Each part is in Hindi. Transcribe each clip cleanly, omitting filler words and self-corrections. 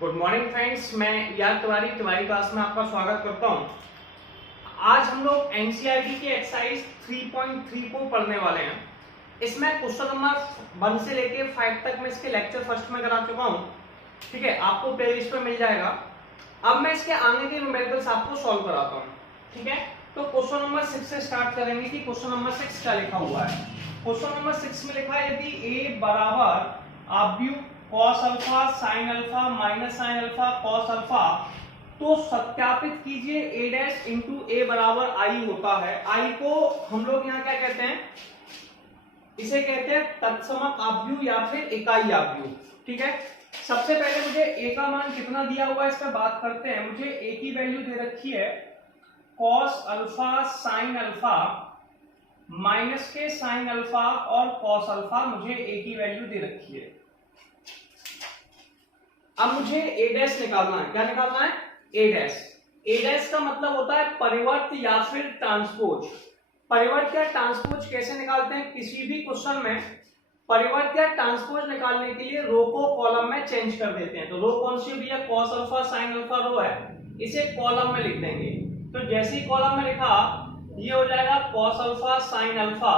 गुड मॉर्निंग फ्रेंड्स, मैं याद तिवारी क्लास में आपका स्वागत करता हूं। आज हम लोग एनसीईआरटी के एक्सरसाइज 3.3 को पढ़ने वाले हैं। इसमें क्वेश्चन नंबर 1 से लेके 5 तक मैं इसके लेक्चर फर्स्ट में करा चुका हूं। ठीक है, आपको प्लेलिस्ट में मिल जाएगा। अब मैं इसके आगे के न्यूमेरिकल्स आपको सॉल्व कराता हूं। ठीक है, तो क्वेश्चन नंबर 6 से स्टार्ट करेंगे कि क्वेश्चन नंबर 6 क्या लिखा हुआ है। क्वेश्चन नंबर 6 में लिखा है यदि a बराबर आव्यूह cos alpha sin alpha minus sin alpha cos alpha, तो सत्यापित कीजिए a डैश इंटू a बराबर i होता है। i को हम लोग यहाँ क्या कहते हैं, इसे कहते हैं तत्समक आव्यूह या फिर इकाई आव्यूह। ठीक है, सबसे पहले मुझे a का मान कितना दिया हुआ है इस पर बात करते हैं। मुझे a की वैल्यू दे रखी है cos alpha sin alpha minus के sin अल्फा और cos अल्फा, मुझे a की वैल्यू दे रखी है। अब मुझे a डैश निकालना है। क्या निकालना है? a dash. a डैश का मतलब होता है परिवर्त या फिर ट्रांसपोज। परिवर्त या ट्रांसपोज कैसे निकालते हैं? किसी भी क्वेश्चन में परिवर्त या ट्रांसपोज निकालने के लिए रो को कॉलम में चेंज कर देते हैं। तो रो कौन सी होगी? cos अल्फा sin अल्फा रो है, इसे कॉलम में लिख देंगे। तो जैसे ही कॉलम में लिखा, ये हो जाएगा cos अल्फा sin अल्फा।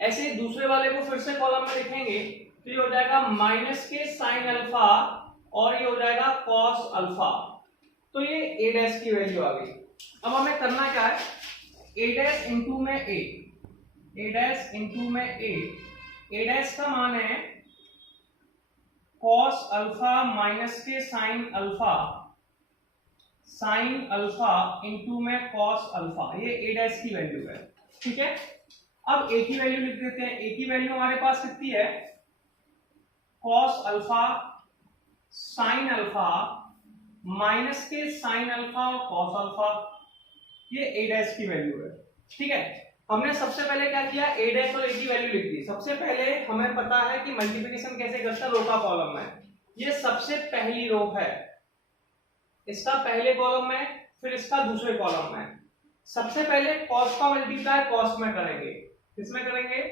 ऐसे दूसरे वाले को फिर से कॉलम में लिखेंगे तो ये हो जाएगा माइनस के sin अल्फा और ये हो जाएगा cos अल्फा। तो ये a डैश की वैल्यू आ गई। अब हमें करना क्या है? a डैश इंटू में a डैश इंटू में a डैश का मान है cos अल्फा माइनस के sin अल्फा इंटू में cos अल्फा, ये a डैश की वैल्यू है। ठीक है, अब a की वैल्यू लिख देते हैं। a की वैल्यू हमारे पास कितनी है? cos alpha sin alpha minus के sin अल्फा और cos अल्फा, ये a डैश की वैल्यू है। ठीक है, हमने सबसे पहले क्या किया? a डैश और a की वैल्यू लिख दी। सबसे पहले हमें पता है कि मल्टीप्लिकेशन कैसे करता है, रो का कॉलम में। ये सबसे पहली रो है, इसका पहले कॉलम में, फिर इसका दूसरे कॉलम में। सबसे पहले cos का मल्टीप्लाई cos में करेंगे। किसमें करेंगे?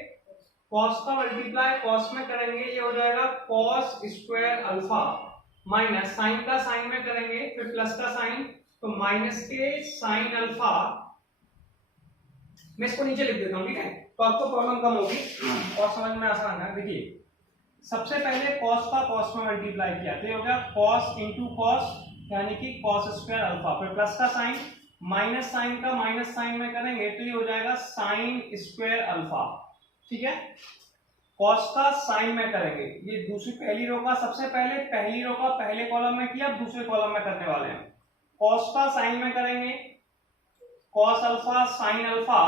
cos का मल्टीप्लाई cos में करेंगे, ये हो जाएगा cos square alpha minus sin का sin में करेंगे, फिर प्लस का sin, तो माइनस के sin अल्फा। मैं इसको नीचे लिख देता हूं। ठीक है, तो आपको प्रॉब्लम कम होगी और समझ में आसान है। देखिए, सबसे पहले cos का cos में मल्टीप्लाई किया तो ये हो गया cos इंटू cos यानी कि cos स्क्वायर अल्फा, फिर प्लस का sin, माइनस sin का माइनस sin में करेंगे तो ये हो जाएगा sin स्क्वायर अल्फा। ठीक है, cos का sin में करेंगे, ये दूसरी पहली रो का, सबसे पहले पहली रो का पहले कॉलम में किया, दूसरे कॉलम में करने वाले हैं। cos का sin में करेंगे cos अल्फा sin अल्फा,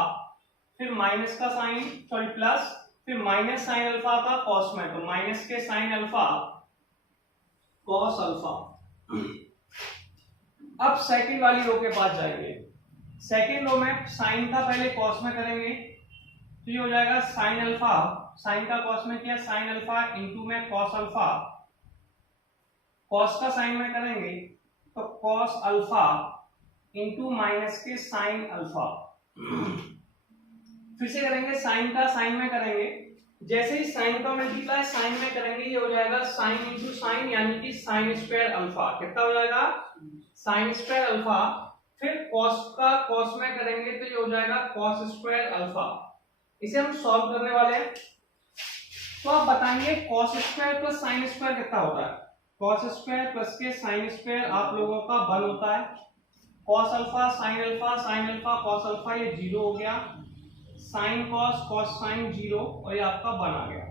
फिर माइनस का sin, सॉरी प्लस, फिर माइनस sin अल्फा का cos में, तो माइनस के sin अल्फा cos अल्फा। अब सेकंड वाली रो के पास जाएंगे। सेकंड रो में sin का पहले cos में करेंगे तो ये हो जाएगा sin अल्फा, sin का cos में किया sin अल्फा इंटू में cos अल्फा, cos का sin में करेंगे तो cos अल्फा इंटू माइनस के sin अल्फा। फिर से करेंगे sin का sin में करेंगे, जैसे ही sin का मल्टीप्लाई sin में करेंगे ये हो जाएगा sin इंटू sin यानी कि sin स्क्वायर अल्फा। कितना हो जाएगा? sin square alpha. फिर cos का cos में करेंगे तो ये हो जाएगा cos स्क्वायर अल्फा। इसे हम सॉल्व करने वाले हैं। तो आप बताएंगे cos square plus sin square कितना होता है? cos स्क्वायर प्लस के sin स्क्वायर आप लोगों का 1 होता है। cos alpha sin alpha cos alpha, ये 0 हो गया। sin cos sin 0 और ये आपका 1 आ गया।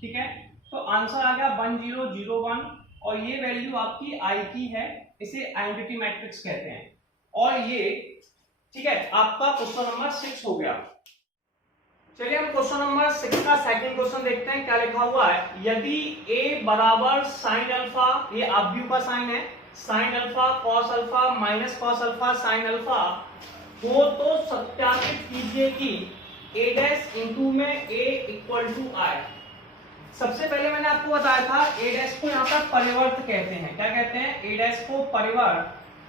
ठीक है, तो आंसर आ गया 1 0 0 1 और ये वैल्यू आपकी i की है, इसे आइडेंटिटी मैट्रिक्स कहते हैं। और ये ठीक है, आपका क्वेश्चन नंबर 6 हो गया। चलिए हम क्वेश्चन नंबर 6 का सेकंड क्वेश्चन देखते हैं। क्या लिखा हुआ है? यदि a बराबर sin अल्फा, ये आव्यूह का साइन है, sin alpha cos alpha minus cos alpha sin alpha हो तो सत्यापित कीजिए कि a डैश इंटू में a इक्वल टू i। सबसे पहले मैंने आपको बताया था a डैश को यहाँ पर परिवर्त कहते हैं। क्या कहते हैं? a डैश को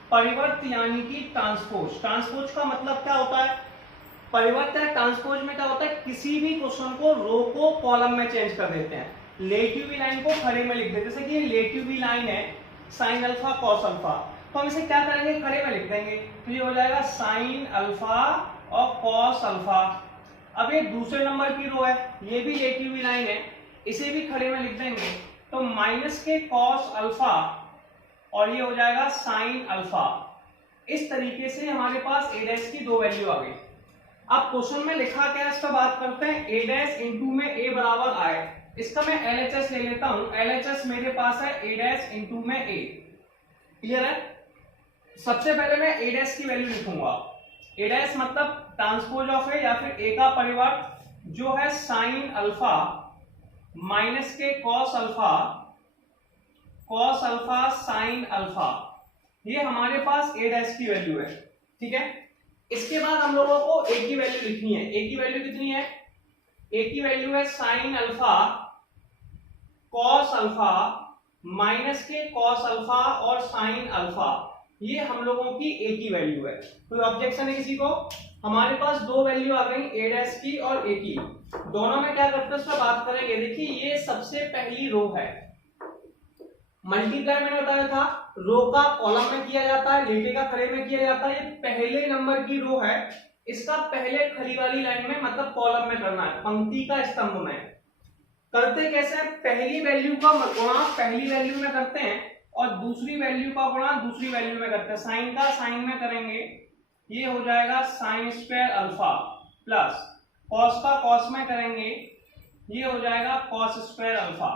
परिवर्त यानी कि ट्रांसपोज। ट्रांसपोज का मतलब क्या होता है? परिवर्त या ट्रांसपोज में क्या होता है? किसी भी क्वेश्चन को रो को कॉलम में चेंज कर देते हैं। लेटी हुई लाइन को खड़े में लिख दे, जैसे कि ये लेटी हुई लाइन है साइन अल्फा कॉस अल्फा, तो हम इसे क्या करेंगे, खड़े में लिख देंगे, तो ये हो जाएगा साइन अल्फा और कॉस अल्फा। अब ये दूसरे नंबर की रो है, ये भी लेटी हुई लाइन है, इसे भी खड़े में लिख देंगे, तो माइनस के कॉस अल्फा और ये हो जाएगा साइन अल्फा। इस तरीके से हमारे पास a डैश की दो वैल्यू आ गई। अब क्वेश्चन में लिखा क्या है इसका बात करते हैं, a डैश इंटू में a बराबर आए, इसका मैं LHS ले लेता हूं, LHS मेरे पास है a डैश इंटू में a, क्लियर है। सबसे पहले मैं a डैश की वैल्यू लिखूंगा, a डैश मतलब ट्रांसपोज ऑफ है या फिर a का परिवर्त जो है साइन अल्फा माइनस के कॉस अल्फा साइन अल्फा, ये हमारे पास a डैश की वैल्यू है, ठीक है। इसके बाद हम लोगों को a की वैल्यू लिखनी है, a की वैल्यू कितनी है, a की वैल्यू है sign alpha cos alpha minus के कॉस अल्फा और साइन अल्फा, ये हम लोगों की a की वैल्यू है। कोई ऑब्जेक्शन है किसी को? हमारे पास दो वैल्यू आ गई, a डैश की और a की, दोनों में क्या करते हैं उसमें बात करेंगे। देखिए ये सबसे पहली रो है, मल्टीप्लाई मैंने बताया था, रो का कॉलम में किया जाता है, लेटे का खड़े में किया जाता है। ये पहले नंबर की रो है, इसका पहले खड़ी वाली लाइन में मतलब कॉलम में करना है, पंक्ति का स्तंभ में। करते कैसे हैं, पहली वैल्यू का गुणा पहली वैल्यू में करते हैं और दूसरी वैल्यू का गुणा दूसरी वैल्यू में करते हैं। साइन का साइन में करेंगे, ये हो जाएगा sine square alpha, plus cos का कॉस में करेंगे, ये हो जाएगा कॉस स्क्वायर अल्फा।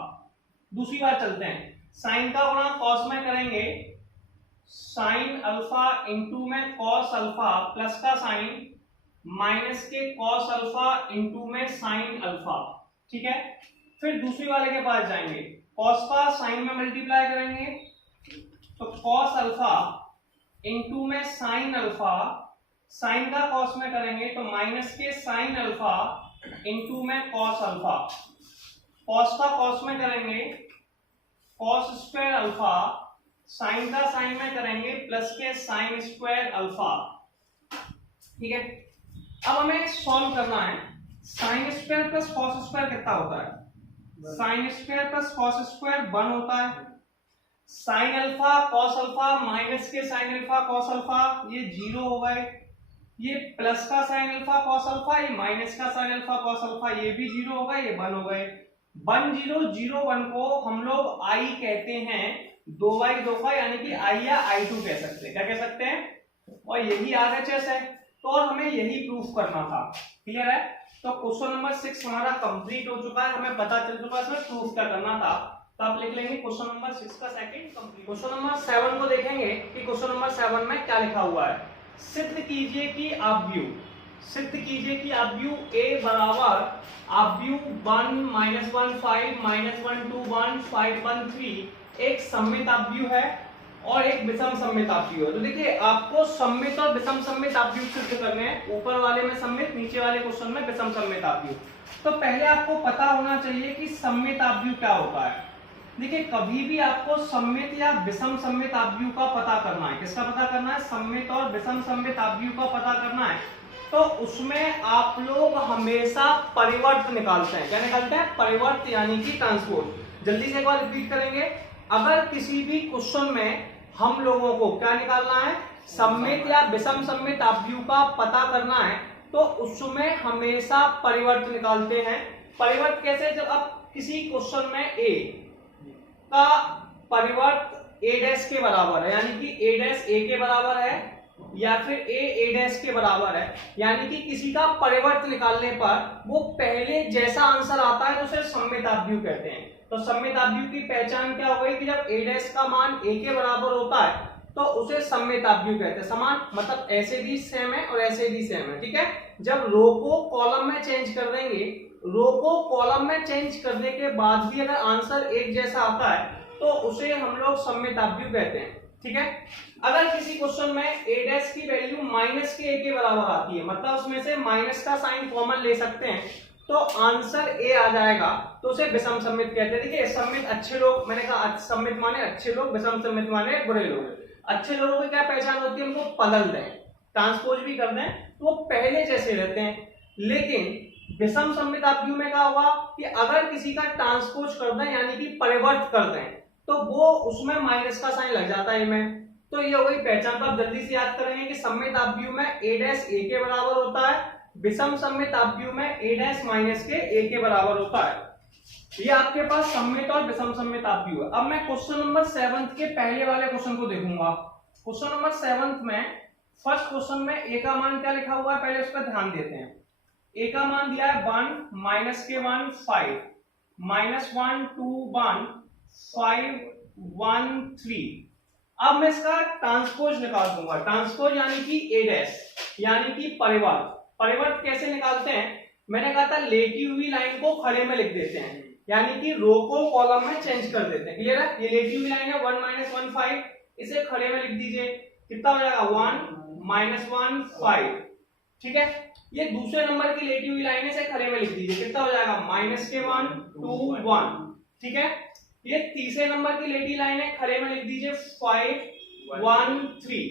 दूसरी बार चलते हैं, साइन का गुणा कॉस में करेंगे, साइन अल्फा इंटू में कॉस अल्फा प्लस का साइन माइनस के कॉस अल्फा इंटू में साइन अल्फा, ठीक है। फिर दूसरी वाले के पास जाएंगे, कॉस का साइन में मल्टीप्लाई करेंगे, तो कॉस अल्फा इंटू में साइन अल्फा, साइन का कॉस में करेंगे तो माइनस के साइन अल्फा इंटू में कॉस अल्फा, कॉस का कॉस में करेंगे कॉस स्क्वायर अल्फा, साइन का साइन में करेंगे प्लस के साइन स्क्वायर अल्फा, ठीक है। अब हमें सॉल्व करना है, sine square plus cos square कितना होता है, sine square plus cos square 1 होता है। Sign alpha cos alpha minus के साइन अल्फा कॉस अल्फा, ये 0 हो गए, ये प्लस का साइन अल्फा कॉस अल्फा, ये माइनस का साइन अल्फा कॉस अल्फा, ये भी 0 हो गए, ये 1 हो गए। 1 0 0 1 को हम लोग आई कहते हैं, 2/2 का, यानी कि आई या I2 कह सकते हैं, क्या कह सकते हैं, और यही RHS है, तो और हमें यही प्रूफ करना था, क्लियर है। तो क्वेश्चन नंबर 6 हमारा कंप्लीट हो चुका है, हमें पता चल चुका है इसमें प्रूफ क्या करना था, तो आप लिख लेंगे क्वेश्चन नंबर 6 का सेकंड कंप्लीट। क्वेश्चन नंबर 7 को देखेंगे कि क्वेश्चन नंबर 7 में क्या लिखा हुआ है। सिद्ध कीजिए कि आव्यूह, सिद्ध कीजिए कि आव्यूह a बराबर आव्यूह 1 -1 5 -1 2 1 5 1 3 एक सममित आव्यूह है और एक विषम सममित आव्यूह है। तो देखिए आपको सममित और विषम सममित आव्यूह सिद्ध करने हैं, ऊपर वाले में सममित, नीचे वाले क्वेश्चन में विषम सममित आव्यूह। तो पहले आपको पता होना चाहिए कि सममित आव्यूह क्या होता है। देखिए कभी भी आपको सममित या विषम सममित आव्यूह का पता करना है, किसका पता करना है, सममित और विषम सममित आव्यूह का पता करना है, तो उसमें आप लोग हमेशा परिवर्त निकालते हैं। क्या निकालते हैं, परिवर्त, यानी कि ट्रांसपोज। जल्दी से एक बार रिपीट करेंगे, अगर किसी भी क्वेश्चन में हम लोगों को क्या निकालना है, सममित या विषम सममित आव्यूह का पता करना है, तो उसमें हमेशा परिवर्त निकालते हैं। परिवर्त कैसे, जब आप किसी क्वेश्चन में a का परिवर्त a डैश के बराबर है, यानी कि a डैश a के बराबर है या फिर a डैश के बराबर है, यानी कि किसी का परिवर्त निकालने पर वो पहले जैसा आंसर आता है तो उसे सममित आव्यूह कहते हैं। तो सममित आव्यूह की पहचान क्या हो गई कि जब a डैश का मान a के बराबर होता है तो उसे सममित आव्यूह कहते हैं। समान मतलब ऐसे भी सेम है और ऐसे भी सेम है, ठीक है। जब रो को कॉलम में चेंज कर देंगे, रो को कॉलम में चेंज करने के बाद भी अगर आंसर एक जैसा आता है तो उसे हम लोग सममित आव्यूह कहते हैं, ठीक है। अगर किसी क्वेश्चन में a डैश की वैल्यू माइनस के a के बराबर आती है, मतलब उसमें से माइनस का साइन कॉमन ले सकते हैं, तो आंसर a आ जाएगा, तो उसे विषम सममित कहते हैं। देखिए सममित अच्छे लोग, मैंने कहा सममित माने अच्छे लोग, विषम सममित माने बुरे लोग। अच्छे लोगों की क्या पहचान होती है, उनको बदल दें, ट्रांसपोज भी कर दें तो वो पहले जैसे रहते हैं। लेकिन विषम सममित अपव्यूह में क्या होगा कि अगर किसी का ट्रांसपोज कर दें यानी कि परिवर्त कर दें तो वो उसमें माइनस का साइन लग जाता है में। तो ये हो गई पहचान। तो आप जल्दी से याद करेंगे कि सममित अपव्यूह में a डैश a के बराबर होता है, विषम सममित अपव्यूह में a डैश माइनस के a के बराबर होता है। ये आपके पास सममित और विषम सममित अपव्यूह है। अब मैं क्वेश्चन नंबर 7 के पहले वाले क्वेश्चन को देखूंगा। क्वेश्चन नंबर 7 में फर्स्ट क्वेश्चन में a का मान क्या लिखा हुआ है, पहले उस पर ध्यान देते हैं। a का मान दिया है 1 माइनस के 1 5 माइनस 1 2 1 5 1 3। अब मैं इसका ट्रांसपोज निकाल दूंगा। ट्रांसपोज यानी कि a डैश यानी कि परिवर्त। परिवर्त कैसे निकालते हैं, मैंने कहा था लेटी हुई लाइन को खड़े में लिख देते हैं यानी कि रो को कॉलम में चेंज कर देते हैं। क्लियर है, ये लेटी हुई लाइन है 1 माइनस 1 5, इसे खड़े में लिख दीजिए। कितना हो जाएगा 1 माइनस 1 5। ठीक है, ये दूसरे नंबर की लेटी हुई लाइन है, इसे खड़े में लिख दीजिए। कितना हो जाएगा माइनस के 1 2 1। ठीक है, ये तीसरे नंबर की लेटी लाइन है, खड़े में लिख दीजिए 5 1 3।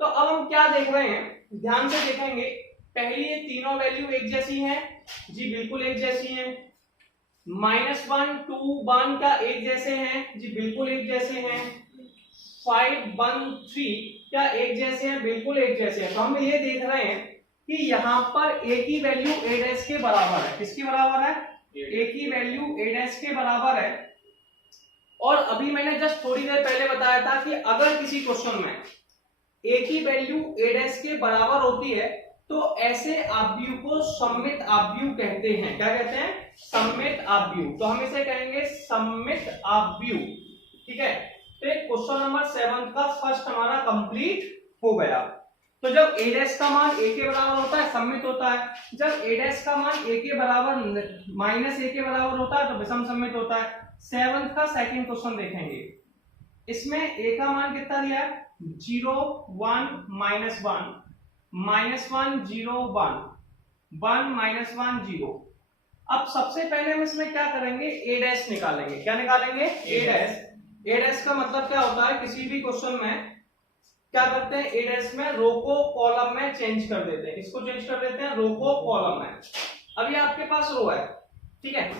तो अब हम क्या देख रहे हैं, ध्यान से देखेंगे। पहली ये तीनों वैल्यू एक जैसी हैं जी, बिल्कुल एक जैसी हैं। माइनस 1 2 1 का एक जैसे हैं जी, बिल्कुल एक जैसे हैं। 5 1 3 क्या एक जैसे हैं, बिल्कुल एक जैसे हैं। तो हम ये देख रहे हैं कि यहाँ पर a की वैल्यू a डैश के बराबर है। किसके बराबर है, a की वैल्यू a डैश के बराबर है। और अभी मैंने जस्ट थोड़ी देर पहले बताया था कि अगर किसी क्वेश्चन में a की वैल्यू a डैश के बराबर होती है तो ऐसे अपव्यूह को सममित अपव्यूह कहते हैं। क्या कहते हैं, सममित अपव्यूह। तो हम इसे कहेंगे सममित अपव्यूह। ठीक है, तो क्वेश्चन नंबर 7 का फर्स्ट हमारा कंप्लीट हो गया। तो जब a डैश का मान a के बराबर होता है सममित होता है, जब a डैश का मान a के बराबर माइनस a के बराबर होता है तो विषम सममित होता है। 7 का सेकंड क्वेश्चन देखेंगे। इसमें a का मान कितना दिया है 0 1 माइनस 1 माइनस 1 0 1 1 माइनस 1 0। अब सबसे पहले हम इसमें क्या करेंगे, a डैश निकालेंगे। क्या निकालेंगे, a डैश। a डैश का मतलब क्या होता है, किसी भी क्वेश्चन में क्या करते हैं, a डैश में रो को कॉलम में चेंज कर देते हैं। इसको चेंज कर देते हैं रो को कॉलम में। अब ये आपके पास रो है, ठीक है,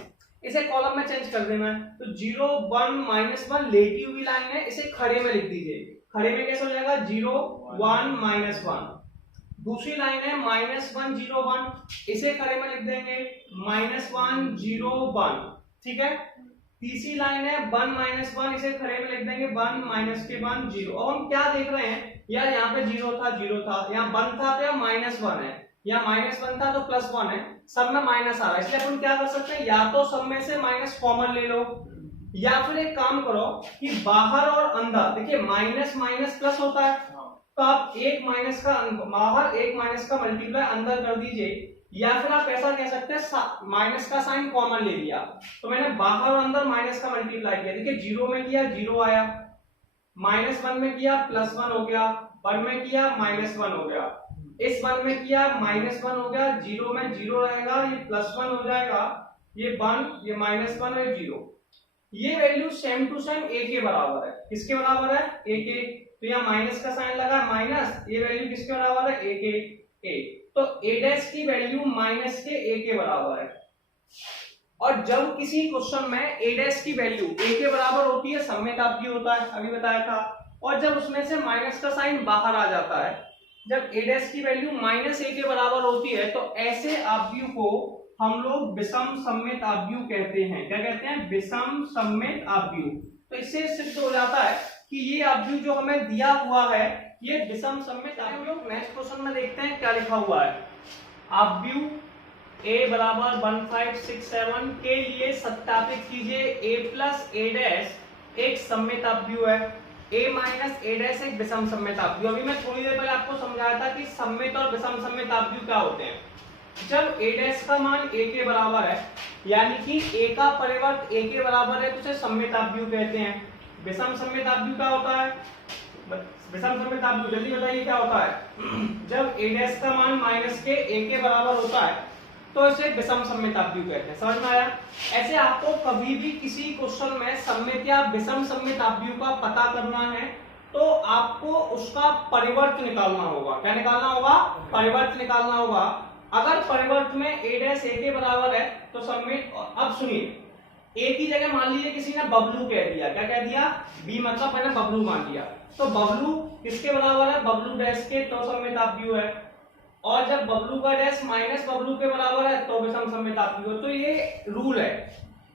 इसे कॉलम में चेंज कर देना है। तो 0 1 माइनस 1 लेटी हुई लाइन है, इसे खड़े में लिख दीजिए। खड़े में कैसे हो जाएगा 0 1 माइनस 1। दूसरी लाइन है माइनस 1 0 1, इसे खड़े में लिख देंगे माइनस 1 0 1। ठीक है, तीसरी लाइन है 1 माइनस 1, इसे खड़े में लिख देंगे 1 माइनस के 1 0। अब हम क्या देख रहे हैं, यार यहाँ पे 0 था, यहाँ 1 था तो यहाँ माइनस 1 है, यहाँ माइनस 1 था तो प्लस 1 है, सब में माइनस आ रहा है। इसलिए अपन क्या कर सकते हैं, या तो सब में से माइनस कॉमन ले लो, या फिर एक काम करो कि बाहर और अंदर देखिए माइनस माइनस प्लस होता है, तो आप एक माइनस का बाहर एक माइनस का मल्टीप्लाई अंदर कर दीजिए। या फिर आप ऐसा कह सकते हैं माइनस का साइन कॉमन ले लिया, तो मैंने बाहर और अंदर माइनस का मल्टीप्लाई किया। देखिए 0 में किया 0 आया, माइनस 1 में किया प्लस 1 हो गया, 1 में किया माइनस 1 हो गया, इस 1 में किया माइनस 1 हो गया, 0 में 0 रहेगा, ये प्लस 1 हो जाएगा, ये 1, ये माइनस 1 है 0। ये value same to same a के बराबर है। किसके बराबर है, a के। तो यहाँ माइनस का साइन लगा माइनस, ये वैल्यू किसके बराबर है a के। a तो a डैश की वैल्यू माइनस के a के बराबर है। और जब किसी क्वेश्चन में a डैश की वैल्यू a के बराबर होती है सममित अपव्यूह होता है, अभी बताया था। और जब उसमें से माइनस का साइन बाहर आ जाता है, जब a डैश की वैल्यू माइनस a के बराबर होती है, तो ऐसे अपव्यूह को हम लोग विषम सममित अपव्यूह कहते हैं। क्या कहते हैं, विषम सममित अपव्यूह। तो इससे सिद्ध हो जाता है कि ये अपव्यूह जो हमें दिया हुआ है ये विषम सममित अपव्यूह। नेक्स्ट क्वेश्चन में देखते हैं क्या लिखा हुआ है। अपव्यूह a बराबर 1 5 6 7 के लिए सत्यापित कीजिए a प्लस a डैश एक सममित अपव्यूह है, a माइनस a डैश एक विषम सममित अपव्यूह। अभी मैं थोड़ी देर पहले आपको समझाया था कि सममित और विषम सममित अपव्यूह क्या होते हैं। जब a डैश का मान a के बराबर है यानी कि a का परिवर्त a के बराबर है तो उसे सममित अपव्यूह कहते हैं। विषम सममित अपव्यूह क्या होता है, विषम सममित अपव्यूह जल्दी बताइए क्या होता है। जब a डैश का मान माइनस के a के बराबर होता है तो इसे विषम सममित अपव्यूह कहते हैं। समझ में आया। ऐसे आपको कभी भी किसी क्वेश्चन में सममित या विषम सममित अपव्यूह का पता करना है तो आपको उसका परिवर्त निकालना होगा। क्या निकालना होगा, परिवर्त निकालना होगा। अगर परिवर्त में a डैश a के बराबर है तो समेत, अब सुनिए a की जगह मान लीजिए किसी ने बबलू कह दिया, क्या कह दिया, b मतलब मैंने बबलू मान लिया, तो बबलू किसके बराबर है, बबलू डैश के, तो समेत आपयु है। और जब बबलू का डैश माइनस बबलू के बराबर है तो विषम समेत आपयु है। तो ये रूल है।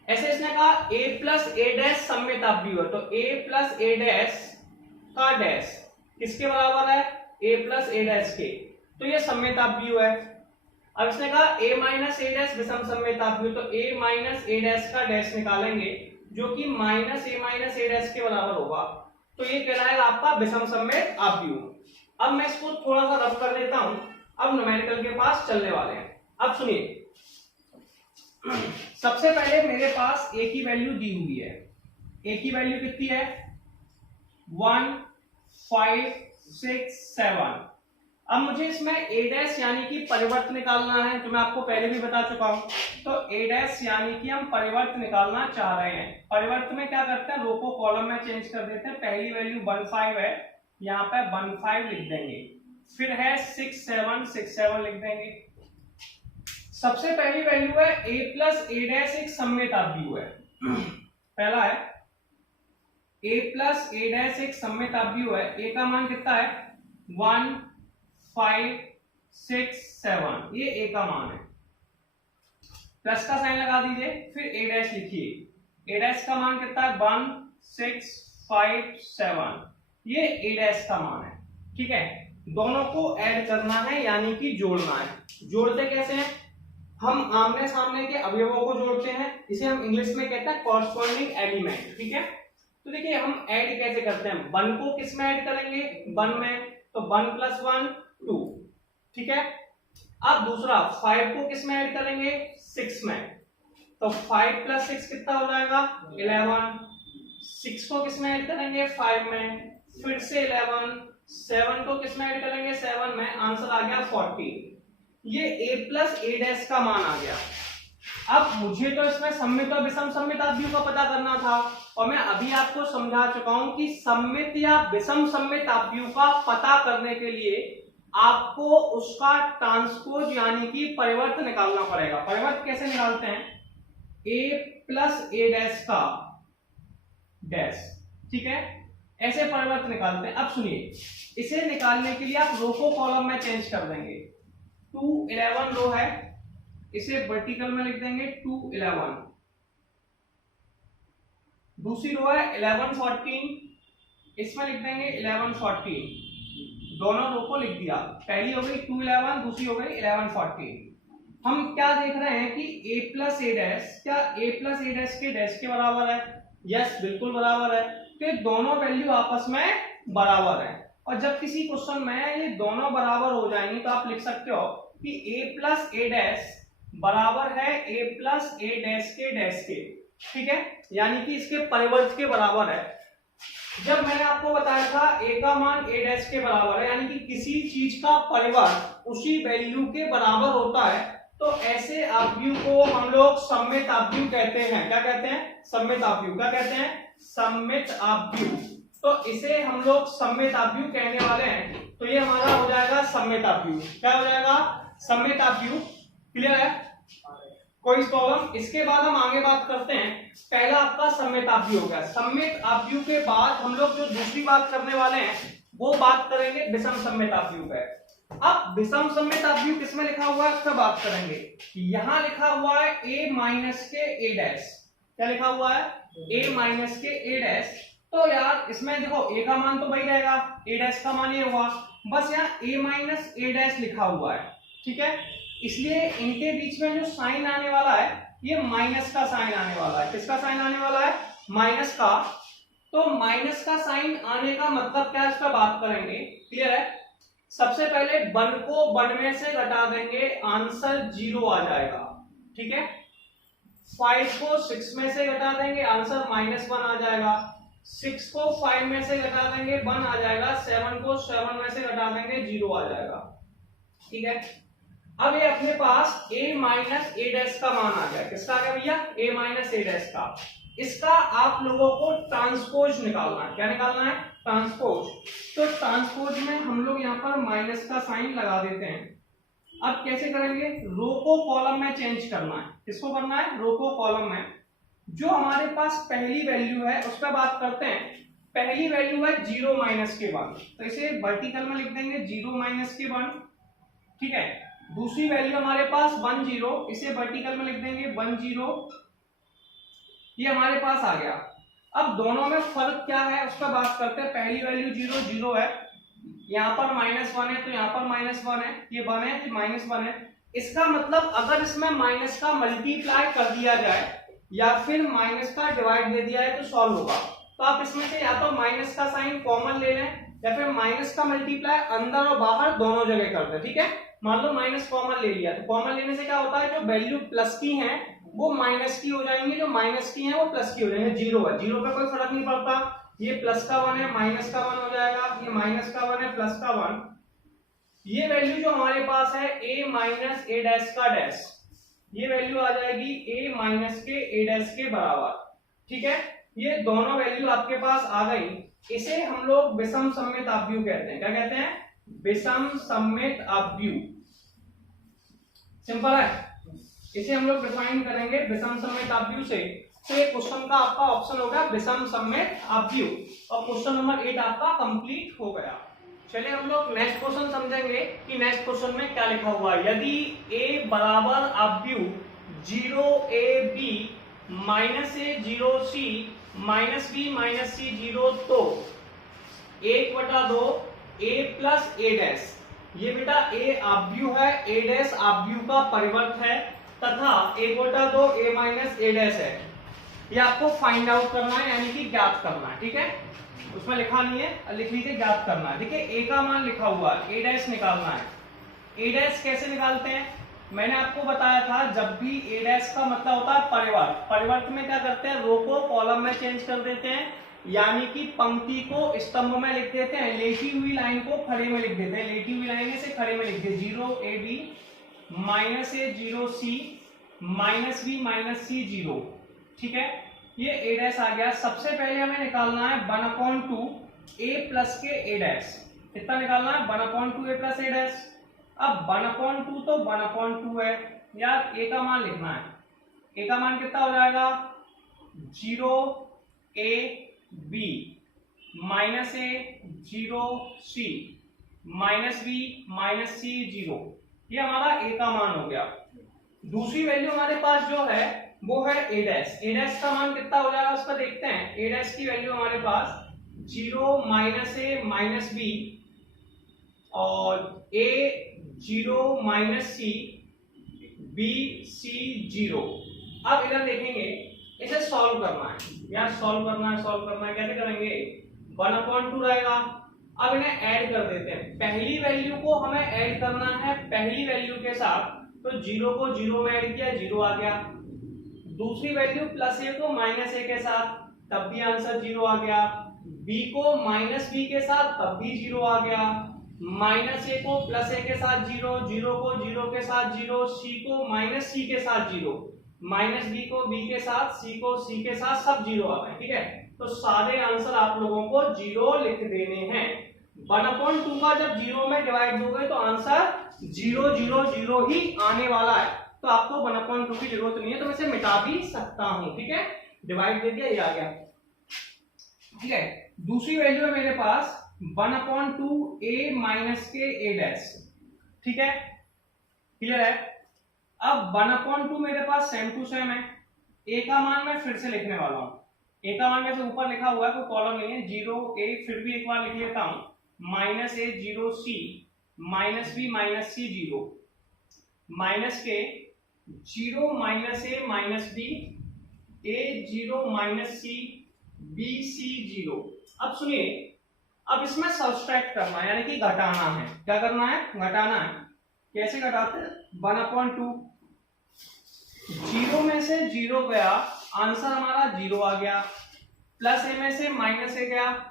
ऐसे इसने कहा a प्लस a डैश समेत आपयु है, तो a प्लस a डैश का डैश किसके बराबर है, a प्लस a डैश के, तो ये समेत आपयु है। अब इसने कहा a माइनस a डैश विषम समेत आपयु, तो a माइनस a डैश का डैश निकालेंगे जो कि minus a minus a dash के बराबर होगा, तो ये कहलाएगा आपका विषम समेत आपयु। अब मैं इसको थोड़ा सा रफ कर देता हूं, अब न्यूमेरिकल के पास चलने वाले हैं। अब सुनिए, सबसे पहले मेरे पास a की वैल्यू दी हुई है, a की वैल्यू कितनी है, 1 5 6 7। अब मुझे इसमें a डैश यानी कि परिवर्त निकालना है, जो मैं आपको पहले भी बता चुका हूं। तो a डैश यानी कि हम परिवर्त निकालना चाह रहे हैं। परिवर्त में क्या करते हैं, रो को कॉलम में चेंज कर देते हैं। पहली वैल्यू 1 5 है, यहाँ पे 1 5 लिख देंगे, फिर है 6 7 6 7 लिख देंगे। सबसे पहली वैल्यू है a प्लस a डैश एक समेत आपयु है। पहला है a प्लस a डैश एक समेत आपयु है। a का मान कितना है, 1 5 6 7, ये a का मान है। प्लस का साइन लगा दीजिए, फिर a डैश लिखिए। a डैश का मान कितना है, 1 6 5 7, ये a डैश का मान है। ठीक है, दोनों को ऐड करना है यानी कि जोड़ना है। जोड़ते कैसे हैं, हम आमने सामने के अवयवों को जोड़ते हैं, इसे हम इंग्लिश में कहते हैं कॉरस्पॉन्डिंग एलिमेंट। ठीक है, तो देखिए हम ऐड कैसे करते हैं, 1 को किस में ऐड करेंगे, 1 में, तो 1 प्लस 1 2। ठीक है, अब दूसरा 5 को किस में ऐड करेंगे, 6 में, तो 5 प्लस 6 कितना हो जाएगा, 11। 6 को किस में ऐड करेंगे, 5 में, फिर से 11। 7 को किस में ऐड करेंगे, 7 में, आंसर आ गया 14। ये a प्लस a डैश का मान आ गया। अब मुझे तो इसमें सममित और विषम सममित आपयु का पता करना था, और मैं अभी आपको समझा चुका हूं कि सममित या विषम सममित आपयु का पता करने के लिए आपको उसका ट्रांसपोज यानी कि परिवर्त निकालना पड़ेगा। परिवर्त कैसे निकालते हैं, a प्लस a डैश का डैश। ठीक है, ऐसे परिवर्त निकालते हैं। अब सुनिए, इसे निकालने के लिए आप रो को कॉलम में चेंज कर देंगे। 2 11 रो है, इसे वर्टिकल में लिख देंगे 2 11। दूसरी रो है 11 14, इसमें लिख देंगे 11 14। दोनों रो को लिख दिया, पहली हो गई 2 11, दूसरी हो गई 11 14। हम क्या देख रहे हैं कि a प्लस a डैश, क्या a प्लस a डैश के डैश के बराबर है, यस बिल्कुल बराबर है। तो दोनों वैल्यू आपस में बराबर है, और जब किसी क्वेश्चन में ये दोनों बराबर हो जाएंगे तो आप लिख सकते हो कि a प्लस a डैश बराबर है a प्लस a डैश के डैश के। ठीक है, यानी कि इसके परिवर्त के बराबर है। जब मैंने आपको बताया था a का मान a डैश के बराबर है, यानी कि किसी चीज का परिवर्त उसी वैल्यू के बराबर होता है, तो ऐसे आपयु को हम लोग सममित आपयु कहते हैं। क्या कहते हैं, सममित आपयु। क्या कहते हैं, सममित आपयु। तो इसे हम लोग सममित आपयु कहने वाले हैं, तो ये हमारा हो जाएगा सममित आपयु। क्या हो जाएगा, सममित आपयु। क्लियर है, कोई प्रॉब्लम। इसके बाद हम आगे बात करते हैं, पहला आपका सममित आपयु हो गया। सममित आपयु के बाद हम लोग जो दूसरी बात करने वाले हैं वो बात करेंगे विषम सममित आपयु पे। अब विषम सममित आपयु किसमें लिखा हुआ है उसका बात करेंगे। यहां लिखा हुआ है a माइनस के a डैश। क्या लिखा हुआ है, a माइनस के a डैश। तो यार इसमें देखो a का मान तो वही रहेगा, a डैश का मान ये हुआ, बस यहाँ a माइनस a डैश लिखा हुआ है। ठीक है, इसलिए इनके बीच में जो साइन आने वाला है ये माइनस का साइन आने वाला है। किसका साइन आने वाला है, माइनस का। तो माइनस का साइन आने का मतलब क्या है, इसका बात करेंगे। क्लियर है, सबसे पहले 1 को 1 में से घटा देंगे, आंसर 0 आ जाएगा। ठीक है, 5 को 6 में से घटा देंगे, आंसर -1 आ जाएगा। 6 को 5 में से घटा देंगे, 1 आ जाएगा। 7 को 7 में से घटा देंगे, 0 आ जाएगा। ठीक है, अब ये अपने पास a माइनस a डैश का मान आ गया। किसका आ गया भैया, a माइनस a डैश का। इसका आप लोगों को ट्रांसपोज निकालना है। क्या निकालना है, ट्रांसपोज। तो ट्रांसपोज में हम लोग यहाँ पर माइनस का साइन लगा देते हैं। अब कैसे करेंगे, रो को कॉलम में चेंज करना है। किसको करना है, रो को कॉलम में। जो हमारे पास पहली वैल्यू है उस पर बात करते हैं। पहली वैल्यू है 0 माइनस के 1, तो इसे वर्टिकल में लिख देंगे 0 माइनस के 1, ठीक है। दूसरी वैल्यू हमारे पास 1 0, इसे वर्टिकल में लिख देंगे 1 0, ये हमारे पास आ गया। अब दोनों में फर्क क्या है उस पर बात करते हैं। पहली वैल्यू 0 0 है, यहाँ पर -1 है तो यहाँ पर -1 है, ये 1 है तो -1 है। इसका मतलब अगर इसमें माइनस का मल्टीप्लाई कर दिया जाए या फिर माइनस का डिवाइड दे दिया है तो सॉल्व होगा। तो आप इसमें से या तो माइनस का साइन कॉमन ले लें या फिर माइनस का मल्टीप्लाई अंदर और बाहर दोनों जगह कर दें, ठीक है। मान लो माइनस कॉमन ले लिया, तो कॉमन लेने से क्या होता है, जो वैल्यू प्लस की है वो माइनस की हो जाएंगी, जो माइनस की है वो प्लस की हो जाएंगे। 0 है, 0 पे कोई फर्क नहीं पड़ता, ये प्लस का 1 है, माइनस का 1 हो जाएगा, ये माइनस का 1 है, प्लस का 1। ये वैल्यू जो हमारे पास है a माइनस a डैश का डैश, ये वैल्यू आ जाएगी a माइनस के a डैश के बराबर, ठीक है। ये दोनों वैल्यू आपके पास आ गई। इसे हम लोग विषम सममित अपव्यू कहते हैं। क्या कहते हैं, विषम सममित अपव्यू। सिंपल है, इसे हम लोग डिफाइन करेंगे विषम सममित अपव्यू से। तो ये क्वेश्चन का आपका ऑप्शन होगा विषम सममित अपव्यू, और क्वेश्चन नंबर 8 आपका कंप्लीट हो गया। चलिए हम लोग नेक्स्ट क्वेश्चन समझेंगे कि नेक्स्ट क्वेश्चन में क्या लिखा हुआ है। यदि a बराबर अपव्यू 0ab minus a 0c minus b minus c 0, तो 1/2 a प्लस a डैश, ये बेटा a अपव्यू है, a डैश अपव्यू का परिवर्त है, तथा 1/2 a माइनस a डैश है। ये आपको फाइंड आउट करना है, यानी कि ज्ञात करना है, ठीक है। उसमें लिखा नहीं है, लिख लीजिए ज्ञात करना है। देखिए a का मान लिखा हुआ है, a डैश निकालना है। a डैश कैसे निकालते हैं, मैंने आपको बताया था, जब भी a डैश का मतलब होता है परिवर्त। परिवर्त में क्या करते हैं, रो को कॉलम में चेंज कर देते हैं, यानी कि पंक्ति को स्तंभ में लिख देते हैं, लेटी हुई लाइन को खड़े में लिख देते हैं। लेटी हुई लाइन से खड़े में लिख देते 0ab minus a 0c minus b minus c 0, ठीक है। ये a डैश आ गया। सबसे पहले हमें निकालना है 1/2 a प्लस के a डैश। कितना निकालना है, 1/2 a प्लस a डैश। अब 1/2 तो 1/2 है यार, a का मान लिखना है। a का मान कितना हो जाएगा, 0ab minus a 0c minus b minus c 0, ये हमारा a का मान हो गया। दूसरी वैल्यू हमारे पास जो है वो है a डैश। a डैश का मान कितना हो जाएगा उसका देखते हैं। a डैश की वैल्यू हमारे पास 0 माइनस a माइनस b और a 0 minus c b c 0। अब इधर देखेंगे, इसे सॉल्व करना है यार, सॉल्व करना है। कैसे करेंगे, 1/2 रहेगा। अब इन्हें ऐड कर देते हैं। पहली वैल्यू को हमें ऐड करना है पहली वैल्यू के साथ, तो 0 को 0 में ऐड किया, 0 आ गया। दूसरी वैल्यू प्लस a को माइनस a के साथ, तब भी आंसर 0 आ गया। b को माइनस b के साथ, तब भी 0 आ गया। माइनस a को प्लस a के साथ 0, 0 को 0 के साथ 0, c को माइनस c के साथ 0, माइनस b को b के साथ, c को c के साथ, सब 0 आ गए, ठीक है। तो सारे आंसर आप लोगों को 0 लिख देने हैं। 1/2 का जब 0 में डिवाइड दोगे तो आंसर 0 0 0 ही आने वाला है, तो आपको 1/2 की जरूरत नहीं है, तो मैं इसे मिटा भी सकता हूं, ठीक है। डिवाइड दे दिया, ये आ गया, ठीक है। दूसरी वैल्यू है मेरे पास 1/2 a माइनस के a डैश, ठीक है, क्लियर है। अब 1/2 मेरे पास सेम टू सेम है। a का मान मैं फिर से लिखने वाला हूं। a का मान वैसे ऊपर लिखा हुआ है, कोई कॉलम नहीं है, 0a, फिर भी एक बार लिख लेता हूं, minus a 0c minus b minus c 0, minus के 0 minus a minus b, a 0 minus c b c 0। अब सुनिए, अब इसमें सब्सट्रैक्ट करना है, यानी कि घटाना है। क्या करना है, घटाना है। कैसे घटाते हैं, 1/2, 0 में से 0 गया, आंसर हमारा 0 आ गया। प्लस a में से माइनस a गया,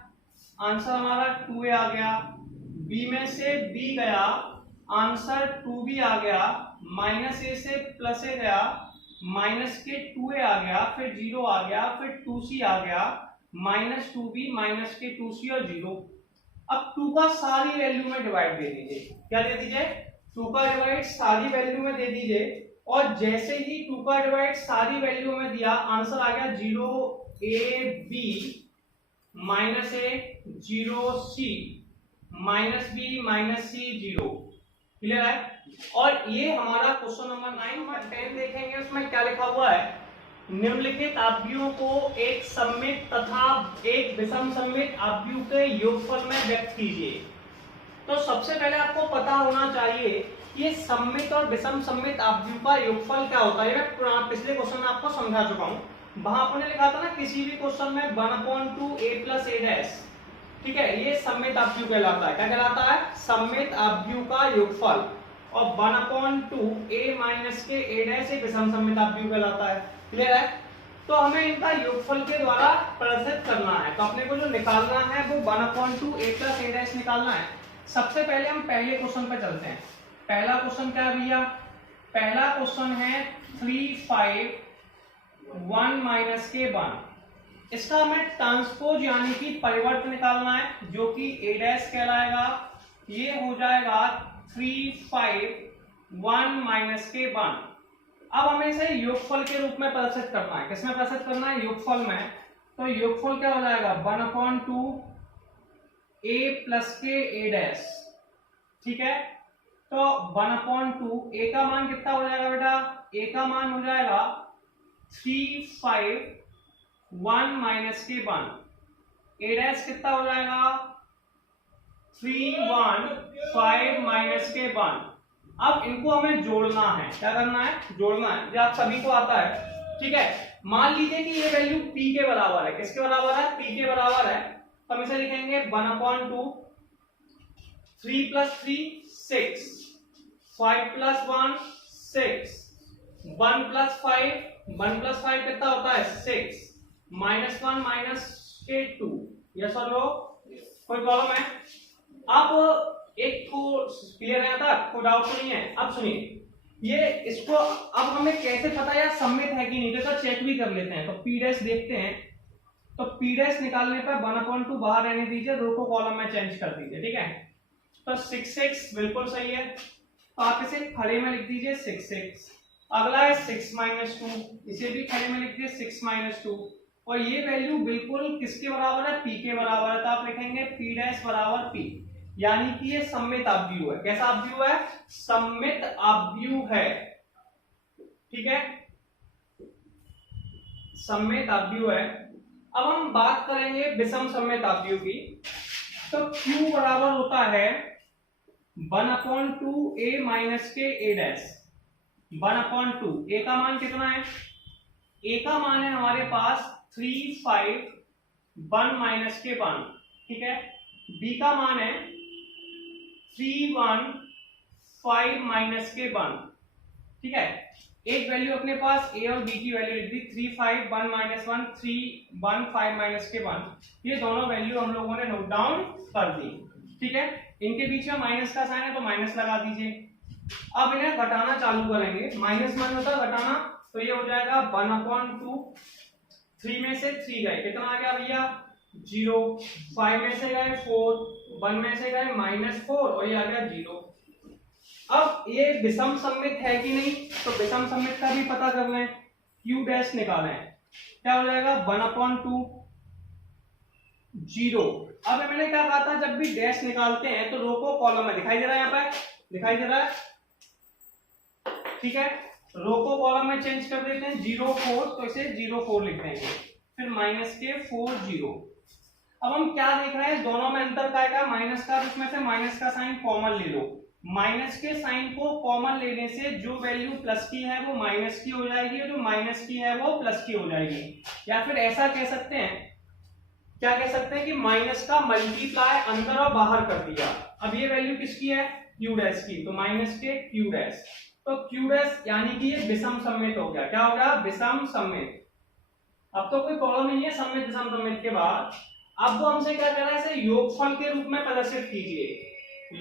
आंसर हमारा 2a आ गया। b में से b गया, आंसर 2b आ गया। माइनस a से प्लस a गया, माइनस के 2a आ गया, फिर 0 आ गया, फिर 2c आ गया, माइनस 2b माइनस के 2c और 0। अब 2 का सारी वैल्यू में डिवाइड दे दीजिए। क्या दे दीजिए, 2 का डिवाइड सारी वैल्यू में दे दीजिए, और जैसे ही 2 का डिवाइड सारी वैल्यू में दिया, आंसर आ गया 0 AB minus A 0 C minus B minus C 0। Clear है? और ये हमारा क्वेश्चन नंबर 9 में 10 देखेंगे, उसमें क्या लिखा हुआ है, निम्नलिखित आव्यूहों को एक सममित तथा एक विषम सममित आव्यूह के योगफल में व्यक्त कीजिए। तो सबसे पहले आपको पता होना चाहिए ये सममित और विषम सममित आव्यूह का योगफल क्या होता है। मैं पिछले क्वेश्चन में आपको समझा चुका हूं, वहां आपने लिखा था ना किसी भी क्वेश्चन में 1/2 a + a डैश, ठीक है, ये सममित आव्यूह कहलाता है। क्या कहलाता है? सममित आव्यूह का योगफल। और 1/2 a - के a डैश एक विषम सममित आव्यूह कहलाता है। क्लियर है? तो हमें इनका योगफल के द्वारा प्रदर्शित करना है। तो अपने को जो निकालना है वो 1/2 a + a डैश निकालना है। सबसे पहले हम पहले क्वेश्चन पे चलते हैं। पहला क्वेश्चन क्या है भैया? पहला क्वेश्चन है 3 5 1 - के 1। इसका हमें ट्रांसपोज यानी कि परिवर्त निकालना है, जो कि a डैश कहलाएगा। ये हो जाएगा 3 5 1 - के 1। अब हमें इसे योगफल के रूप में प्रदर्शित करना है। किसमें प्रदर्शित करना है? योगफल में। तो योगफल क्या हो जाएगा? 1/2 a + के a डैश, ठीक है। तो 1/2 a का मान कितना हो जाएगा बेटा? a का मान हो जाएगा 3 5 1 - के 1। a डैश कितना हो जाएगा? 3 1 5 - के 1। अब इनको हमें जोड़ना है। क्या करना है? जोड़ना है। ये आप सभी को आता है, ठीक है। मान लीजिए कि ये वैल्यू p के बराबर है। किसके बराबर है? p के बराबर है। तो हम इसे लिखेंगे 1/2 3 + 3 6 5 + 1 6 1 + 5 1 + 5 कितना होता है? 6 -1 - के 2। यस और नो? कोई प्रॉब्लम है? अब एक को क्लियर है था, कोई डाउट तो नहीं है। अब सुनिए, ये इसको अब हमें कैसे पता यार सममित है कि नहीं, तो चेक भी कर लेते हैं। तो p डैश देखते हैं। तो p डैश निकालने पर 1/2 बाहर रहने दीजिए, रो को कॉलम में चेंज कर दीजिए, ठीक है। तो 6 बिल्कुल सही है। तो आप इसे खड़े में लिख दीजिए 6। अगला है 6 - 2, इसे भी खड़े में लिख दीजिए 6 - 2। और ये वैल्यू बिल्कुल किसके बराबर है? p के बराबर है। तो आप लिखेंगे p डैश बराबर p, यानी कि ये सममित आव्यूह है। कैसा आव्यूह है? सममित आव्यूह है, ठीक है, सममित आव्यूह है। अब हम बात करेंगे विषम सममित आव्यूह की। तो Q बराबर होता है 1/2 a - के a डैश। 1/2 a का मान कितना है? a का मान है हमारे पास 3 5 1 - के 1, ठीक है। b का मान है 3 1 5 - के 1, ठीक है। एक वैल्यू अपने पास a और b की वैल्यू लिख दी, 3 5 1 - 1 3 1 5 - के 1। ये दोनों वैल्यू हम लोगों ने नोट डाउन कर दी, ठीक है। इनके बीच में माइनस का साइन है तो माइनस लगा दीजिए। अब इन्हें घटाना चालू करेंगे। माइनस मान होता है घटाना, तो ये हो जाएगा 1/2 3 में से 3 गए, कितना आ गया भैया? 0। 5 में से गए 4, 1 में से गए -4 और ये आ गया 0। अब ये विषम सममित है कि नहीं, तो विषम सममित का भी पता कर लें। Q डैश निकालें, क्या हो जाएगा? 1/2 0। अब मैंने क्या कहा था, जब भी डैश निकालते हैं तो रो को कॉलम में दिखाई दे रहा है, यहाँ पे दिखाई दे रहा है, ठीक है। रो को कॉलम में चेंज कर देते हैं 0 4, तो इसे 0 4 लिख देंगे, फिर -4 0। अब हम क्या देख रहे हैं, दोनों में अंतर क्या है? माइनस का। इसमें से माइनस का साइन कॉमन ले लो। माइनस के साइन को कॉमन लेने से जो वैल्यू प्लस की है वो माइनस की हो जाएगी, और जो माइनस की है वो प्लस की हो जाएगी। या फिर ऐसा कह सकते हैं, क्या कह सकते हैं कि माइनस का मल्टीप्लाई अंदर और बाहर कर दिया। अब ये वैल्यू किसकी है? Q डैश की, तो माइनस के Q डैश। तो Q डैश यानी कि ये विषम सममित हो गया। क्या हो गया? विषम सममित। अब तो कोई प्रॉब्लम नहीं है सममित विषम सममित के बाद। अब वो हमसे क्या कह रहा है, इसे योगफल के रूप में प्रदर्शित कीजिए।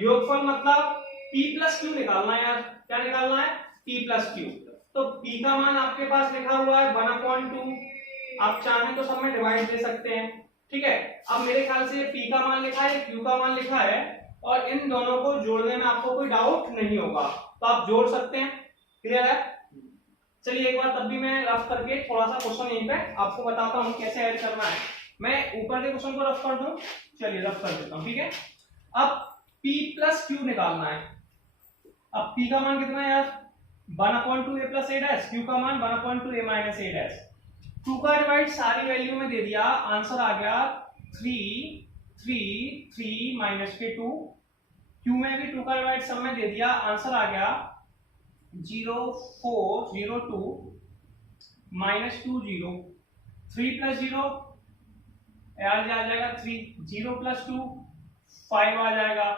योगफल मतलब p + q निकालना है यार। क्या निकालना है? p + q। तो p का मान आपके पास लिखा हुआ है 1/2, आप चाहें तो सब में डिवाइड दे सकते हैं, ठीक है। अब मेरे ख्याल से p का मान लिखा है, q का मान लिखा है, और इन दोनों को जोड़ने में आपको कोई डाउट नहीं होगा, तो आप जोड़ सकते हैं। क्लियर है? चलिए एक बार तब भी मैं रफ करके थोड़ा सा क्वेश्चन यहीं पे आपको बताता हूँ कैसे ऐड करना है। मैं ऊपर के क्वेश्चन को रफ कर दूं, चलिए रफ कर देता हूँ, ठीक है। अब p प्लस क्यू निकालना है। अब p का मान कितना है यार, 1/2 a plus a dash, q का मान 1/2 a माइनस a डैश। 2 का डिवाइड सारी वैल्यू में दे दिया, आंसर आ गया 3 3 3 माइनस के 2। q में भी 2 का डिवाइड सब में दे दिया, आंसर आ गया 0 4 0 2 माइनस 2 0। 3 प्लस 0 यार आ जाएगा 3, 0 प्लस 2 5 आ जाएगा,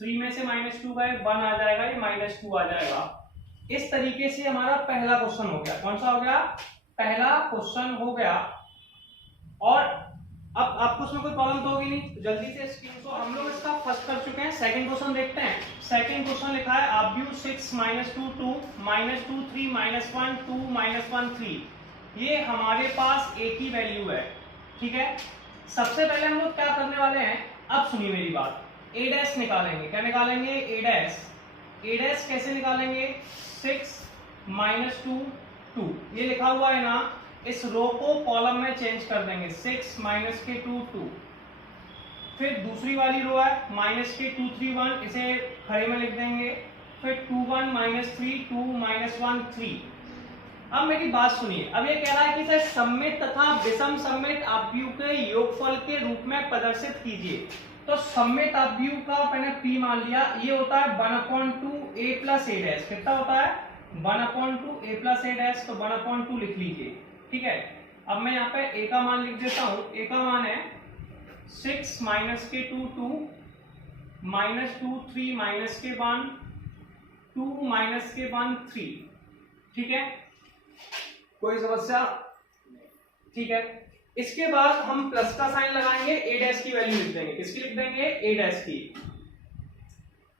3 में से -2 गए 1 आ जाएगा, ये -2 आ जाएगा। इस तरीके से हमारा पहला क्वेश्चन हो गया। कौन सा हो गया? पहला क्वेश्चन हो गया। और अब आपको उसमें कोई प्रॉब्लम तो होगी नहीं, तो जल्दी से स्क्रीन को हम लोग इसका फर्स्ट कर चुके हैं। सेकंड क्वेश्चन देखते हैं। सेकंड क्वेश्चन लिखा है आब्यू 6 -2 2 -2 3 -1 2 -1 3। ये हमारे पास a की वैल्यू है, ठीक है। सबसे पहले हम लोग क्या करने वाले हैं, अब सुनिए मेरी बात, a डैश निकालेंगे। क्या निकालेंगे? a dash. a डैश कैसे निकालेंगे? 6 -2 2 ये लिखा हुआ है ना, इस रो को कॉलम में चेंज कर देंगे, 6 -2 2। फिर दूसरी वाली रो है -2 3 1, इसे खड़े में लिख देंगे। फिर 2 1 -3 2 -1 3। अब मेरी बात सुनिए, अब ये कह रहा है कि सर सममित तथा विषम सममित आव्यूह के योगफल के रूप में प्रदर्शित कीजिए। तो सममित आव्यूह का मैंने p मान लिया, ये होता है 1/2 a प्लस a डैश। कितना होता है? 1/2 a प्लस a डैश। तो 1/2 लिख लीजिए, ठीक है। अब मैं यहाँ पे a का मान लिख देता हूँ। a का मान है 6 -2 2 -2 3 -1 2 -1 3, ठीक है। कोई समस्या? ठीक है। इसके बाद हम प्लस का साइन लगाएंगे, a डैश की वैल्यू लिख देंगे। किसकी लिख देंगे? a डैश की।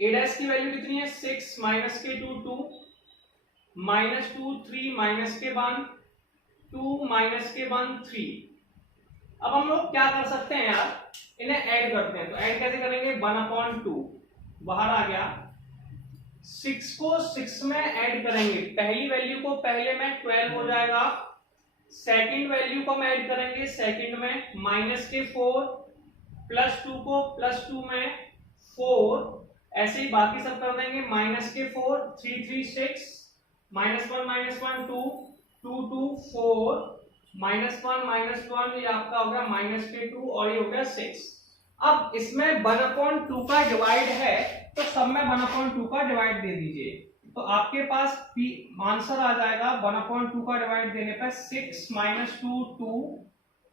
a डैश की वैल्यू कितनी है? 6 -2 2 -2 3 -1 2 -1 3। अब हम लोग क्या कर सकते हैं यार, इन्हें ऐड करते हैं। तो ऐड कैसे करेंगे? 1/2 बाहर आ गया, 6 को 6 में ऐड करेंगे। पहली वैल्यू को पहले में 12 हो जाएगा, सेकंड वैल्यू को हम ऐड करेंगे सेकंड में -4, +2 को +2 में 4, ऐसे ही बाकी सब कर देंगे। -4 3 3 6 -1 -1 2 2 2 4 -1 ये आपका हो गया -2 और ये हो गया 6। अब इसमें 1/2 का डिवाइड है, तो सब में 1/2 का डिवाइड दे दीजिए। तो आपके पास आंसर आ जाएगा 1/2 का डिवाइड देने पर 6 -2 2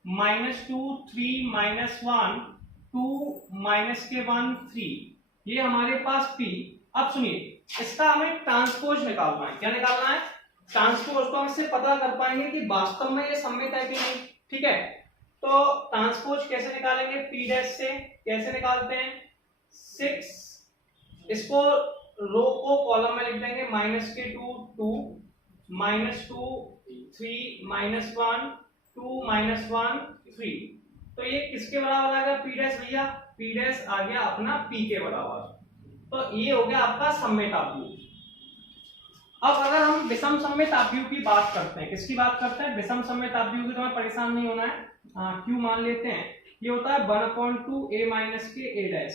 -2 3 -1 2 -1 3। ये हमारे पास p। अब सुनिए, इसका हमें ट्रांसपोज निकालना है। क्या निकालना है? ट्रांसपोज। तो हम इससे पता कर पाएंगे कि वास्तव में ये सममित है कि नहीं, ठीक है। तो ट्रांसपोज कैसे निकालेंगे? p डैश से। कैसे निकालते हैं? 6, इसको रो को कॉलम में लिख देंगे, -2 2 -2 3 -1 2 -1 3। तो ये किसके बराबर आ गया? p डैश भैया। p डैश आ गया अपना p के बराबर। तो ये हो गया आपका सममित आव्यूह। अब अगर हम विषम सममित आव्यूह की बात करते हैं, किसकी बात करते हैं? विषम सममित आव्यूह की। तो हमें परेशान नहीं होना है, q मान लेते हैं। ये होता है 1/2 a माइनस के a डैश।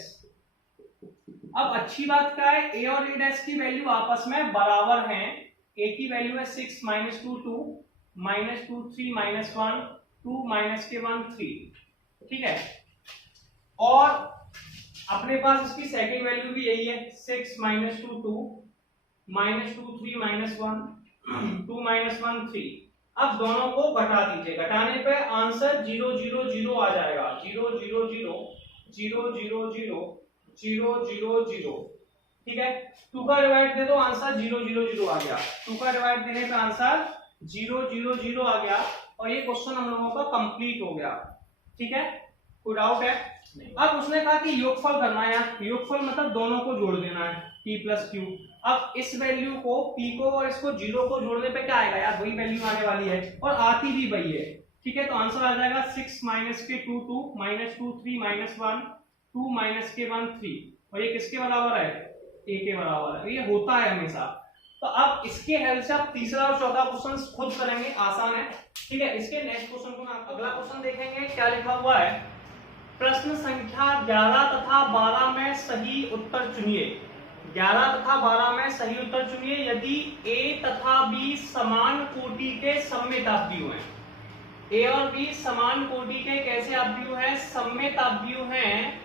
अब अच्छी बात क्या है, a और a डैश की वैल्यू आपस में बराबर हैं। a की वैल्यू है 6 -2 2 -2 3 -1 2 -1 3, ठीक है। और अपने पास इसकी सेकंड वैल्यू भी यही है, 6 -2 2 -2 3 -1 2 -1 3। अब दोनों को घटा दीजिए, घटाने पे आंसर 0 0 0 आ जाएगा। 0 0 0 0 0 0 0 0 0, ठीक है। 2 का डिवाइड दे दो, आंसर 0 0 0 आ गया। 2 का डिवाइड देने पे आंसर 0 0 0 आ गया और ये क्वेश्चन हम लोगों का कंप्लीट हो गया, ठीक है। कोई डाउट है? अब उसने कहा कि योगफल करना है। योगफल मतलब दोनों को जोड़ देना है, p प्लस q। अब इस वैल्यू को p को और इसको 0 को जोड़ने पे क्या आएगा यार? वही वैल्यू आने वाली है और आती भी वही है, ठीक है। तो आंसर आ जाएगा 6 -2 2 -2 3 -1 2 -1 3। और ये किसके बराबर है, ए के बराबर है। ये होता है हमेशा। तो अब इसके हेल्प से आप तीसरा और चौथा क्वेश्चन खुद करेंगे, आसान है, ठीक है। इसके नेक्स्ट क्वेश्चन को मैं अगला क्वेश्चन देखेंगे, क्या लिखा हुआ है। प्रश्न संख्या 11 तथा 12 में सही उत्तर चुनिए। 11 तथा 12 में सही उत्तर चुनिए यदि ए तथा बी समान कोटि के सममित अवयव हैं। ए और बी समान कोटि के कैसे अवयव हैं, सममित अवयव हैं।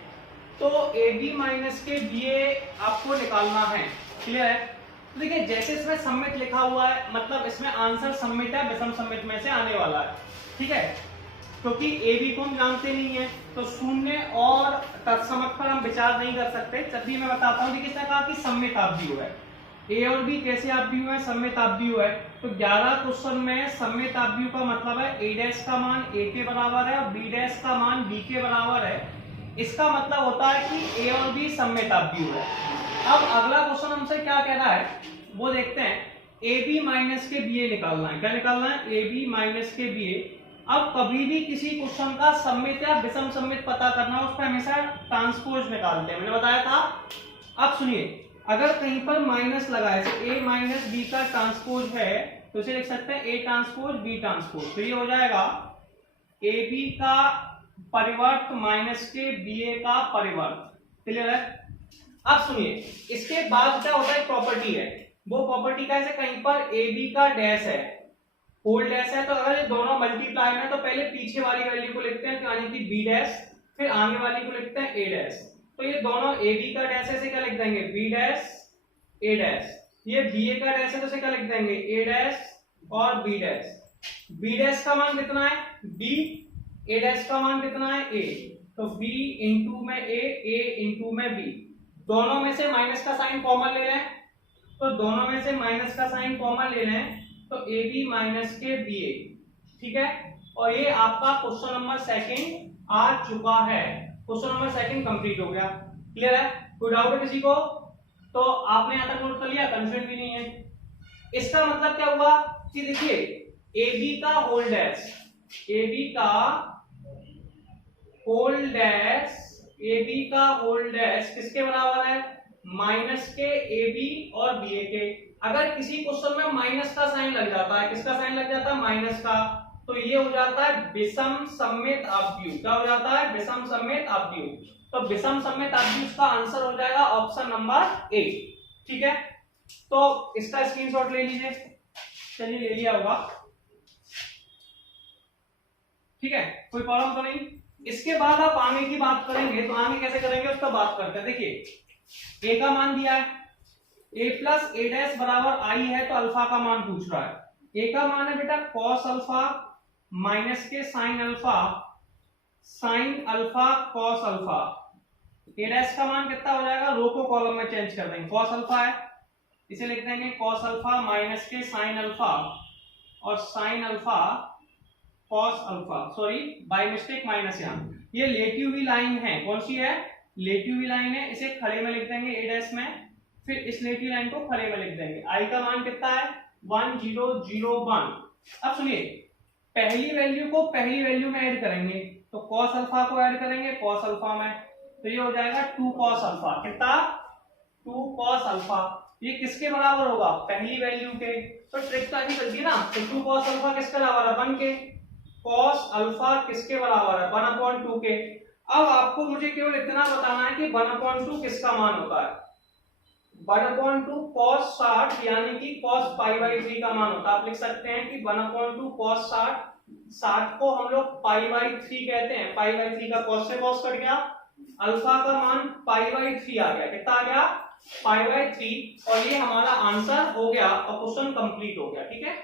तो ए बी माइनस के बी ए आपको निकालना है, क्लियर है। तो देखिए जैसे इसमें सममित लिखा हुआ है, मतलब इसमें आंसर सममित है, विषम सममित में से आने वाला है, ठीक है। क्योंकि ए बी को हम जानते नहीं है, तो शून्य और तत्समक पर हम विचार नहीं कर सकते। जब भी मैं बताता हूँ, देखिए इसने कहा कि सममित अवयव है, ए और बी कैसे अवयव है, सममित अवयव है। तो 11 क्वेश्चन में सममित अवयव का मतलब है ए डैश का मान ए के बराबर है और बी डैश का मान बी के बराबर है। इसका मतलब होता है कि ए और बी सममित अवयव है। अब अगला क्वेश्चन हमसे क्या कह रहा है वो देखते हैं। ए बी माइनस के बी ए निकालना है, क्या निकालना है, ए बी माइनस के बी ए। अब कभी भी किसी क्वेश्चन का सममित या विषम सममित पता करना है, उसमें हमेशा ट्रांसपोज निकालते हैं, मैंने बताया था। अब सुनिए, अगर कहीं पर माइनस लगाए तो ए माइनस बी का ट्रांसपोज है, तो इसे लिख सकते हैं ए ट्रांसपोज बी ट्रांसपोज। तो ये हो जाएगा ए बी का परिवर्त माइनस के बी ए का परिवर्त, क्लियर है। अब सुनिए, इसके बाद क्या होता है, प्रॉपर्टी है। वो प्रॉपर्टी कैसे, कहीं पर ए बी का डैश है, होल डैश है, तो अगर ये दोनों मल्टीप्लाई में तो पहले पीछे वाली वैल्यू को लिखते हैं, यानी कि बी डैश, फिर आगे वाली को लिखते हैं ए डैश। तो ये दोनों ए बी का डैश है, इसे क्या लिख देंगे, बी डैश ए डैश। ये बी ए का डैश है, तो इसे क्या लिख देंगे, ए डैश और बी डैश। बी डैश का मान कितना है, बी, ए डैश का मान कितना है, ए। तो बी इंटू में ए इंटू में बी। दोनों में से माइनस का साइन कॉमन ले लें, तो दोनों में से माइनस का साइन कॉमन ले लें, तो ए बी माइनस के बी ए, ठीक है। और ये आपका क्वेश्चन नंबर 2 आ चुका है। क्वेश्चन नंबर 2 कंप्लीट हो गया, क्लियर है। कोई डाउट है किसी को? तो आपने यहां तक नोट कर लिया, कंफ्यूजन भी नहीं है। इसका मतलब क्या हुआ कि देखिए ए बी का होल डैश, ए बी का होल डैश, ए बी का होल डैश किसके बराबर है, माइनस के ए बी और बी ए के। अगर किसी क्वेश्चन में माइनस का साइन लग जाता है, किसका साइन लग जाता है, माइनस का, तो ये हो जाता है विषम सममित अवयव। क्या हो जाता है, विषम सममित अवयव। तो विषम सममित अवयव का आंसर हो जाएगा ऑप्शन नंबर ए, ठीक है। तो इसका स्क्रीनशॉट ले लीजिए, चलिए ले लिया होगा, ठीक है, कोई प्रॉब्लम तो नहीं। इसके बाद आप आगे की बात करेंगे, तो आगे कैसे करेंगे उसका बात करते हैं। देखिए ए का मान दिया है, ए प्लस ए डैश बराबर आई है, तो अल्फा का मान पूछ रहा है। ए का मान है बेटा कॉस अल्फा माइनस के sine alpha, sine alpha cos alpha. A dash का मान कितना हो जाएगा, रो को कॉलम में चेंज कर देंगे, कॉस अल्फा है, इसे लिख देंगे कॉस अल्फा माइनस के साइन अल्फा और sign alpha cos alpha, sorry by mistake minus. यहाँ ये लेटी हुई लाइन है, कौन सी है, लेटी हुई लाइन है, इसे खड़े में लिख देंगे ए डैश में, फिर इस लेटी लाइन को खड़े में लिख देंगे। आई का मान कितना है, 1001। अब सुनिए, पहली वैल्यू को पहली वैल्यू में ऐड करेंगे, तो कॉस अल्फा को ऐड करेंगे कॉस अल्फा में, तो ये हो जाएगा 2 कॉस अल्फा। कितना, 2 कॉस अल्फा। ये किसके बराबर होगा, पहली वैल्यू के। तो ट्रिक तो ऐसी चलती है ना, तो 2 कॉस अल्फा किसके बराबर है, 1 के। कॉस अल्फा किसके बराबर है, 1/2 के। अब आपको मुझे केवल इतना बताना है कि 1/2 किसका मान होता है, 1/2 cos 60 यानी कि cos π/3 का मान होता है। आप लिख सकते हैं कि 1/2 cos 60, 60 को हम लोग π/3 कहते हैं, π/3 का cos से cos कट गया, अल्फा का मान π/3 आ गया, कितना आ गया, π/3, और ये हमारा आंसर हो गया और क्वेश्चन कंप्लीट हो गया, ठीक है।